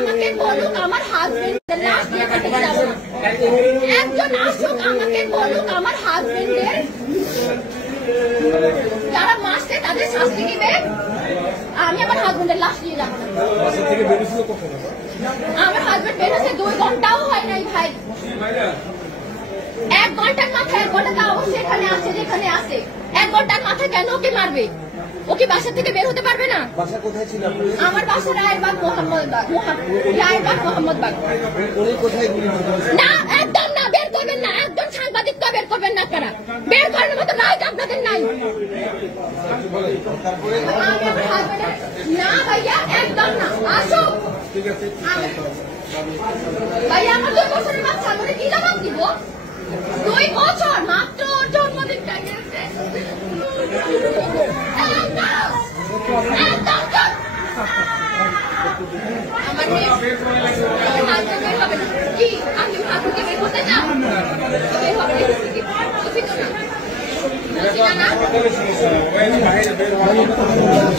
আমাকে বলুক আমার হাজবেন্ডের লাশ দিয়ে কাটতে যাব না। একজন আসুক আমাকে বলুক আমার হাজবেন্ডের যারা মারছে তাদের শাস্তি দিবে। আমি আমার হাজবেন্ডের লাশ নিয়ে যাবো না। আমার হাজবেন্ড বেরোছে 2 ঘন্টাও হয় নাই ভাই। 1 ঘন্টার মাথায় 1 ঘন্টা তাও সেখানে আছে যেখানে আছে। 1 ঘন্টার মাথায় কেন ওকে মারবে? ওকে বাসা থেকে বের হতে পারবে না? বাসা কোথায় ছিল? আমার বাসা রায়েরবাগ মোহাম্মদবাগ। উনি কোথায় গুলি না একদম না, বের করবেন না। একদম সাংবাদিক তো বের করবেন না আপনারা। বের করার মতো নাই আপনাদের নাই। না ভাইয়া একদম না। আসো ভাইয়া আমার 2 বছরের বাচ্চা আমাকে কি জবাব দিব? 2 বছর মাত্র জন্মদিনটা গেছে। আমার কি আপনি ঠাকুরকে বের করতে চান? বের হবে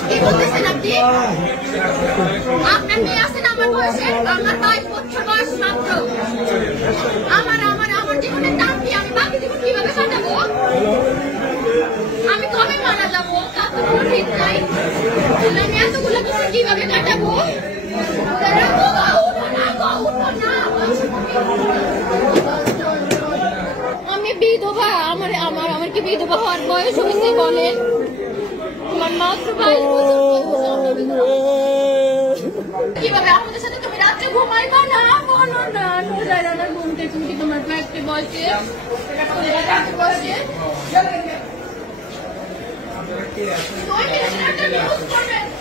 কি বলতেছেন আপনি? আপনার মেয়ে আছেন আমার বয়সে, আমার 22 বছর বয়স মাত্র। আমার জীবনের দাম কি? আমি বাকি জীবন কিভাবে কাটাবো? আমি কবে মারা যাবো? তা তো কোনো ঠিক নাই। আমি এতগুলো বছর কিভাবে কাটাবো? আমি বিধবা। আমার কি বিধবা হওয়ার বয়স হয়েছে বলেন? আমার মাত্র 22 বছর। কিভাবে আমাদের সাথে তুমি রাত্রে ঘুমাইবা না? বলো না। নোজারা ঘুম থেকে উঠি তোমার পেটে বসে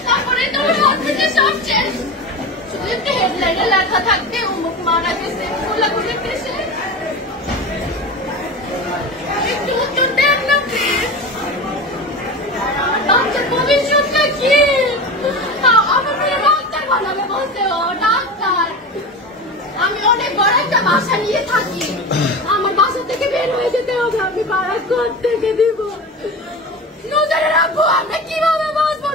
তারপরে তোমার হসপিটালে সব শেষ। শুধু একটা হেডলাইনে লেখা থাকতে অমুক মারা গেছে, গোলাগুলি পেশেন্ট। একটু উত্তর দেন না প্লিজ। বাচ্চার ভবিষ্যৎটা কি? আমার মেয়ে ডাক্তার বানাবে বলছে। ও ডাক্তার। আমি অনেক বড় একটা বাসা নিয়ে থাকি। আমার বাসা থেকে বের হয়ে যেতে হবে। আমি ভাড়া থেকে দিব। নুজারের আব্বু আমরা কিভাবে বাঁচবো?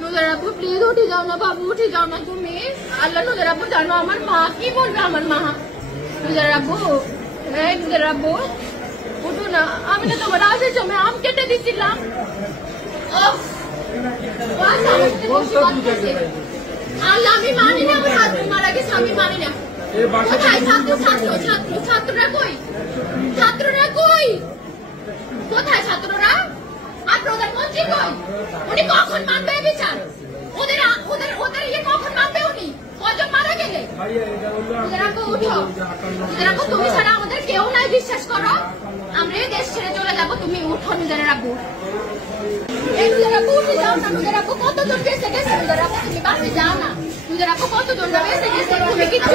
নুজারের আব্বু প্লিজ উঠে যাও না বাবু, উঠে যাও না তুমি। আল্লাহ নুজার আব্বু জানো আমার মা কি বলবে? আমার মা নুজারের আব্বু, এই নুজারের আব্বু উঠো না। আমি না তোমার আসার সময় আম কেটে দিচ্ছিলাম। আল্লাহ আমি মানি না আমার হাজবেন্ড মারা গেছে। আমি মানি না। কোথায় ছাত্ররা কই? ছাত্ররা কই? কোথায় ছাত্ররা? আর প্রধানমন্ত্রী কই? উনি কখন মানবে বিচার? ওদের ইয়ে কখন মানবে? উনি কজন মারা গেলে? উঠো তুমি ছাড়া আমাদের কেউ নাই, বিশ্বাস করো। আমরা এই দেশ ছেড়ে চলে যাবো। তুমি উঠো নিজের আব্বু। এই নিজের আব্বু উঠে যাও না। নিজের আব্বু কতজন বেঁচে গেছে? নিজের আব্বু তুমি বাঁচে যাও না। নিজের আব্বু কতজন বেঁচে গেছে? তুমি কিছু